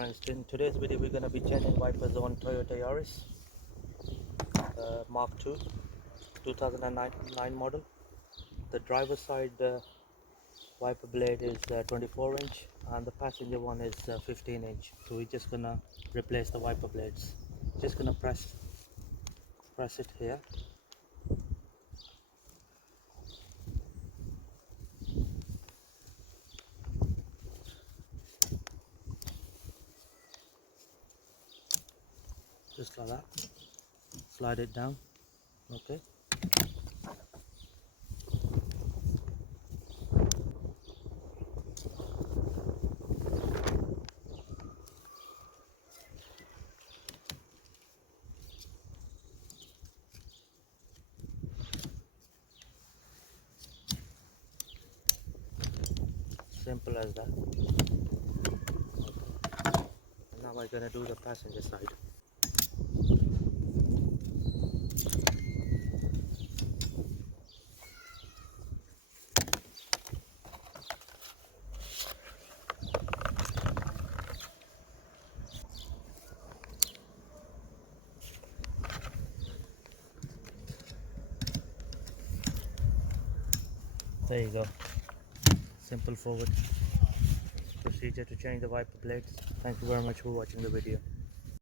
friends, in today's video we're going to be changing wipers on Toyota Yaris Mark II 2009 model. The driver side wiper blade is 24 inch and the passenger one is 15 inch. So we're just gonna replace the wiper blades. Just gonna press it here. Just like that. Slide it down. Okay. Simple as that. Okay. Now we're gonna do the passenger side. There you go. Simple forward procedure to change the wiper blades. Thank you very much for watching the video.